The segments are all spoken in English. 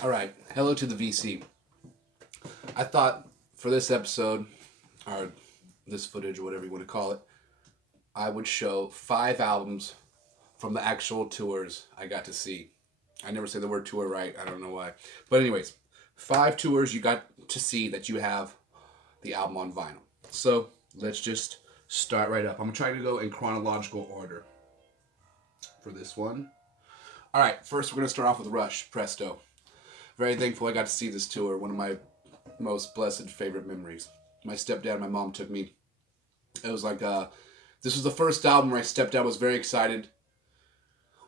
All right, hello to the VC. I thought for this episode, or this footage, or whatever you want to call it, I would show 5 albums from the actual tours I got to see. I never say the word tour right. I don't know why. But anyways, 5 tours you got to see that you have the album on vinyl. So let's just start right up. I'm trying to go in chronological order for this one. All right, first we're going to start off with Rush, Presto. Very thankful I got to see this tour. One of my most blessed favorite memories. My stepdad and my mom took me. It was like, this was the first album my stepdad was very excited.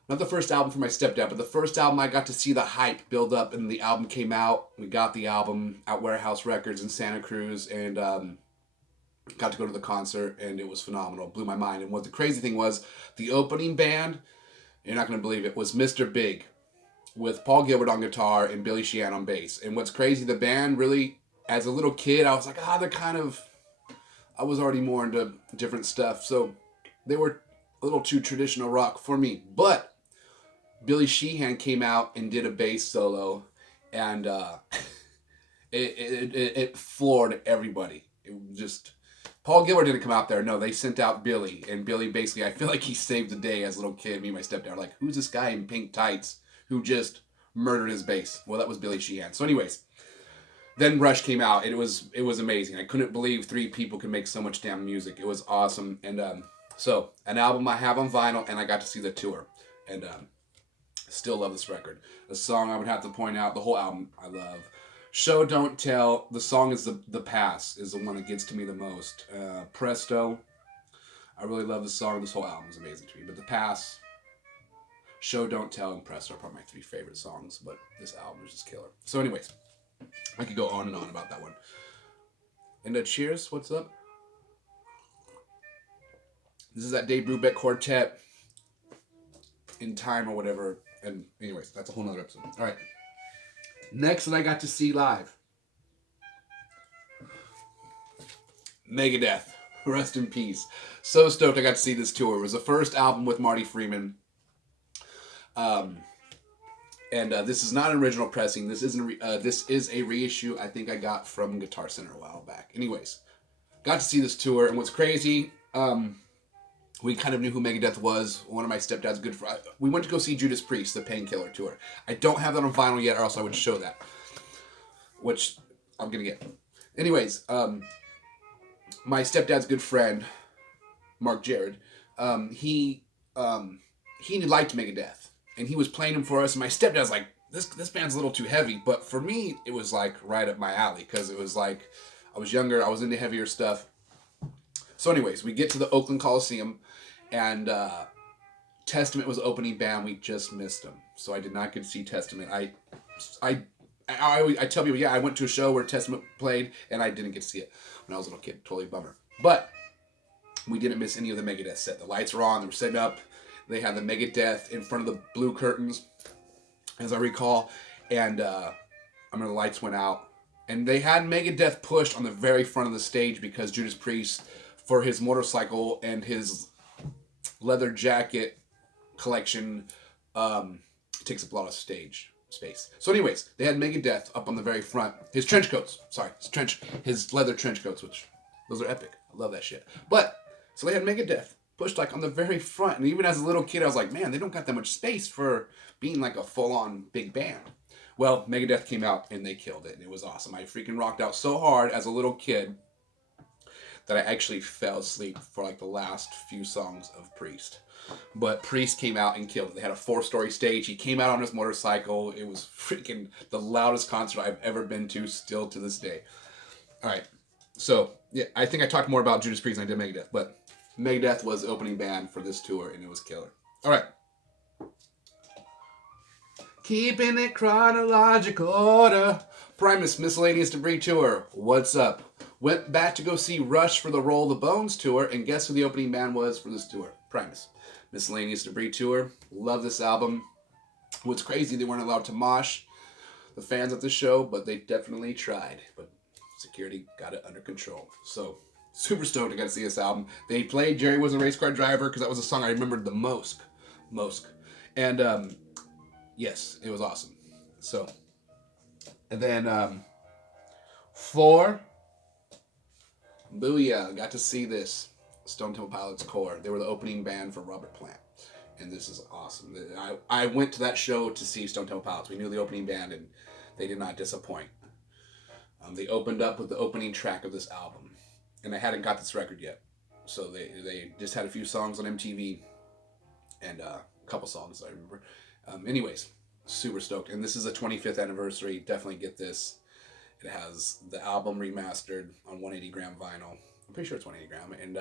Not the first album for my stepdad, but the first album I got to see the hype build up, and the album came out. We got the album at Warehouse Records in Santa Cruz, and got to go to the concert, and it was phenomenal. Blew my mind. And what the crazy thing was, the opening band, you're not going to believe it, was Mr. Big, with Paul Gilbert on guitar and Billy Sheehan on bass. And what's crazy, the band really, as a little kid, I was like, they're kind of, I was already more into different stuff. So they were a little too traditional rock for me. But Billy Sheehan came out and did a bass solo, and it floored everybody. It just, Paul Gilbert didn't come out there. No, they sent out Billy. And Billy basically, I feel like he saved the day as a little kid. Me and my stepdad were like, who's this guy in pink tights who just murdered his bass? Well, that was Billy Sheehan. So anyways, then Rush came out. It was amazing. I couldn't believe 3 people could make so much damn music. It was awesome. And so an album I have on vinyl, and I got to see the tour. And still love this record. The song I would have to point out, the whole album I love. Show Don't Tell, the song is the Pass, is the one that gets to me the most. Presto, I really love the song. This whole album is amazing to me. But the Pass, Show Don't Tell, and Presto are probably my 3 favorite songs, but this album is just killer. So anyways, I could go on and on about that one. And cheers, what's up? This is that Dave Brubeck Quartet in time or whatever. And anyways, that's a whole nother episode. All right. Next that I got to see live, Megadeath. Rest in peace. So stoked I got to see this tour. It was the first album with Marty Freeman. And this is not an original pressing. This is a reissue I think I got from Guitar Center a while back. Anyways, got to see this tour, and what's crazy, we kind of knew who Megadeth was. One of my stepdad's good friends. We went to go see Judas Priest, the Painkiller tour. I don't have that on vinyl yet, or else I would show that, which I'm gonna get. Anyways, my stepdad's good friend, Mark Jared, he liked Megadeth, and he was playing them for us. And my stepdad's like, this band's a little too heavy, but for me, it was like right up my alley, because it was like, I was younger, I was into heavier stuff. So anyways, we get to the Oakland Coliseum, and Testament was opening band. We just missed them, so I did not get to see Testament. I tell people, yeah, I went to a show where Testament played, and I didn't get to see it when I was a little kid. Totally a bummer. But we didn't miss any of the Megadeth set. The lights were on. They were setting up. They had the Megadeth in front of the blue curtains, as I recall, and the lights went out. And they had Megadeth pushed on the very front of the stage because Judas Priest, for his motorcycle and his leather jacket collection, takes up a lot of stage space. So anyways, they had Megadeth up on the very front. His leather trench coats, which those are epic. I love that shit. But so they had Megadeth pushed like on the very front, and even as a little kid, I was like, man, they don't got that much space for being like a full-on big band. Well, Megadeth came out and they killed it, and it was awesome. I freaking rocked out so hard as a little kid that I actually fell asleep for like the last few songs of Priest. But Priest came out and killed it. They had a 4-story stage. He came out on his motorcycle. It was freaking the loudest concert I've ever been to, still to this day. All right. So, yeah, I think I talked more about Judas Priest than I did Megadeth, but Megadeth was the opening band for this tour, and it was killer. All right. Keeping it chronological order. Primus Miscellaneous Debris Tour. What's up? Went back to go see Rush for the Roll the Bones tour, and guess who the opening band was for this tour? Primus. Miscellaneous Debris Tour. Love this album. What's crazy, they weren't allowed to mosh the fans at the show, but they definitely tried. But security got it under control. So, super stoked I got to see this album. They played Jerry Was a Race Car Driver, because that was a song I remembered the most. And, yes, it was awesome. So, And then 4, Booyah, got to see this. Stone Temple Pilots Core. They were the opening band for Robert Plant. And this is awesome. I went to that show to see Stone Temple Pilots. We knew the opening band, and they did not disappoint. They opened up with the opening track of this album. And they hadn't got this record yet. So they just had a few songs on MTV. And a couple songs, I remember. Anyways, super stoked. And this is a 25th anniversary. Definitely get this. It has the album remastered on 180 gram vinyl. I'm pretty sure it's 180 gram. And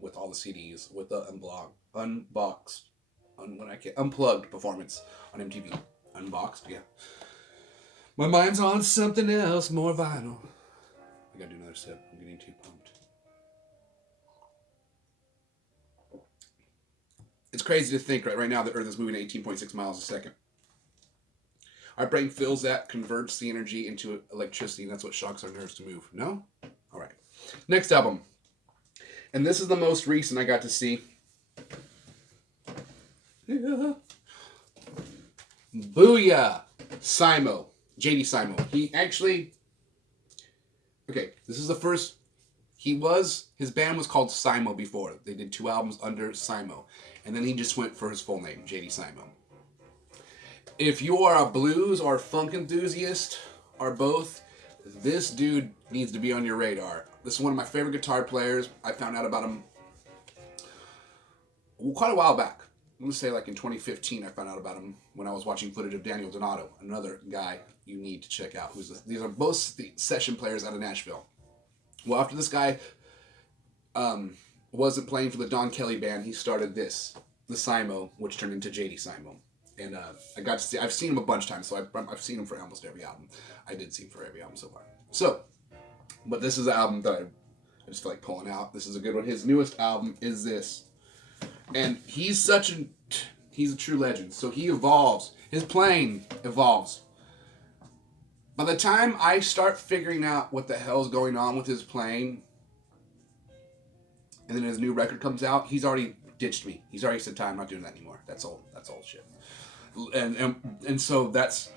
with all the CDs, with the unplugged performance on MTV. Unboxed, yeah. My mind's on something else, more vinyl. I gotta do another sip. I'm getting too pumped. It's crazy to think right now the Earth is moving at 18.6 miles a second. Our brain fills that, converts the energy into electricity, and that's what shocks our nerves to move. No? All right. Next album. And this is the most recent I got to see. Yeah. Booyah! Simo. JD Simo. He actually... Okay, this is the first... His band was called Simo before. They did 2 albums under Simo. And then he just went for his full name, JD Simo. If you are a blues or funk enthusiast, or both, this dude needs to be on your radar. This is one of my favorite guitar players. I found out about him quite a while back. I'm going to say like in 2015 I found out about him when I was watching footage of Daniel Donato, another guy you need to check out. These are both the session players out of Nashville. Well, after this guy wasn't playing for the Don Kelly band, he started the Simo, which turned into JD Simo. And I got to see, I've seen him a bunch of times, so I've seen him for almost every album. I did see him for every album so far. So, but this is the album that I just feel like pulling out. This is a good one. His newest album is this. And he's a true legend. So he evolves. His playing evolves. By the time I start figuring out what the hell's going on with his playing, and then his new record comes out, he's already ditched me. He's already said, "I'm not doing that anymore. That's old shit." And so that's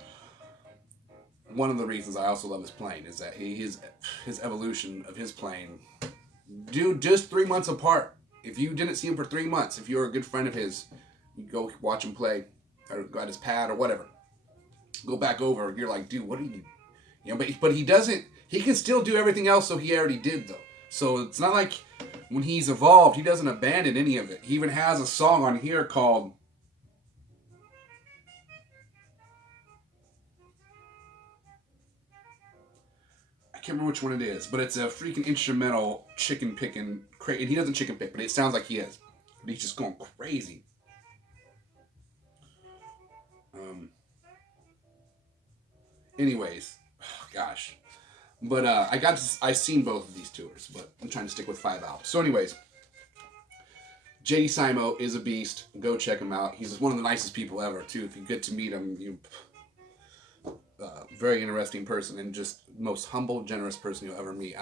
one of the reasons I also love his playing, is that his evolution of his playing. Dude, just 3 months apart. If you didn't see him for 3 months, if you're a good friend of his, you go watch him play, or got his pad or whatever. Go back over. You're like, dude, what are you? But he doesn't. He can still do everything else. So he already did though. So it's not like when he's evolved, he doesn't abandon any of it. He even has a song on here called. I can't remember which one it is, but it's a freaking instrumental chicken picking. And he doesn't chicken pick, but it sounds like he is. But he's just going crazy. Anyways, gosh. But I've seen both of these tours, but I'm trying to stick with 5 albums. So anyways, JD Simo is a beast. Go check him out. He's one of the nicest people ever, too. If you get to meet him, very interesting person, and just most humble, generous person you'll ever meet.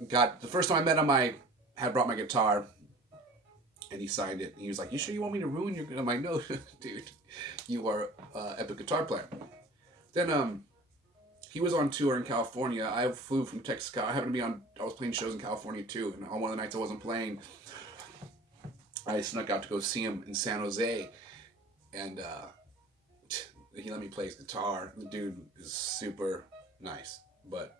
The first time I met him, I had brought my guitar, and he signed it. And he was like, "You sure you want me to ruin your?" I'm like, "No, dude, you are an epic guitar player." Then he was on tour in California. I flew from Texas. I was playing shows in California too, and on one of the nights I wasn't playing, I snuck out to go see him in San Jose, and he let me play his guitar. The dude is super nice, but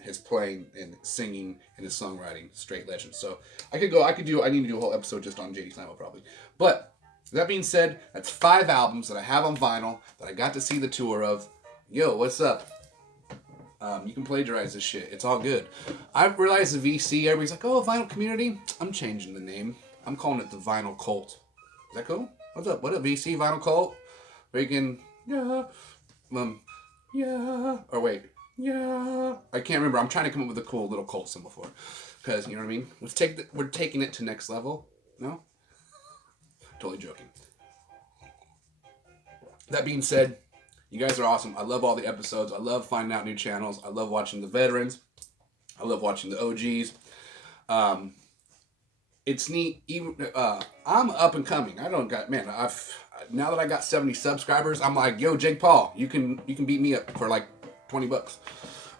his playing and singing and his songwriting, straight legend. So I need to do a whole episode just on JD Simo probably. But that being said, that's 5 albums that I have on vinyl that I got to see the tour of. Yo, what's up? You can plagiarize this shit. It's all good. I realized the VC, everybody's like, "Oh, Vinyl Community." I'm changing the name. I'm calling it the Vinyl Cult. Is that cool? What's up? What up, VC Vinyl Cult? Freaking, yeah. Yeah. Or wait. Yeah. I can't remember. I'm trying to come up with a cool little cult symbol for it. Because, you know what I mean? We're taking it to next level. No? Totally joking. That being said, you guys are awesome. I love all the episodes. I love finding out new channels. I love watching the veterans. I love watching the OGs. It's neat. Even I'm up and coming. now that I got 70 subscribers, I'm like, yo, Jake Paul, you can beat me up for like $20,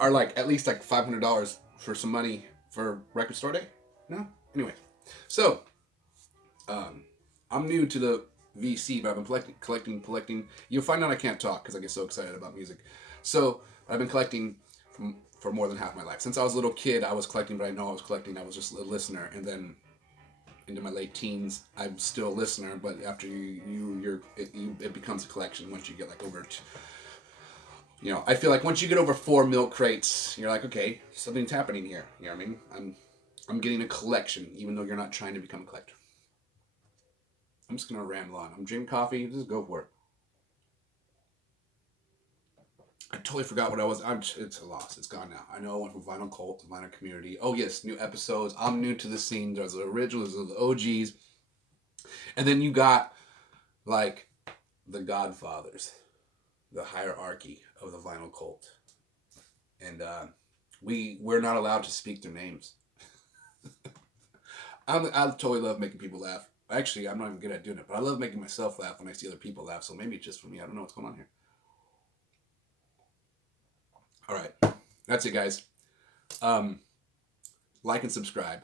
or like at least like $500 for some money for record store day. No, anyway, so I'm new to the VC, but I've been collecting. You'll find out I can't talk because I get so excited about music. So I've been collecting for more than half my life. Since I was a little kid, I was collecting, but I know I was collecting. I was just a listener, and then into my late teens, I'm still a listener. But after it becomes a collection once you get like over. I feel like once you get over 4 milk crates, you're like, okay, something's happening here. You know what I mean? I'm getting a collection, even though you're not trying to become a collector. I'm just gonna ramble on. I'm drinking coffee. Just go for it. I totally forgot what I was. It's a loss. It's gone now. I know I went from Vinyl Cult to Vinyl Community. Oh yes, new episodes. I'm new to the scene. There's the originals, there's the OGs, and then you got like the Godfathers, the hierarchy of the Vinyl Cult, and we're not allowed to speak their names. I totally love making people laugh. Actually, I'm not even good at doing it, but I love making myself laugh when I see other people laugh. So maybe it's just for me. I don't know what's going on here. All right, that's it, guys. Like and subscribe.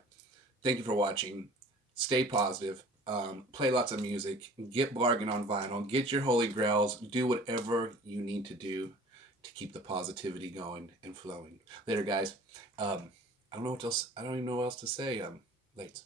Thank you for watching. Stay positive. Play lots of music. Get bargain on vinyl. Get your holy grails. Do whatever you need to do to keep the positivity going and flowing. Later, guys. I don't know what else. I don't even know what else to say. Late.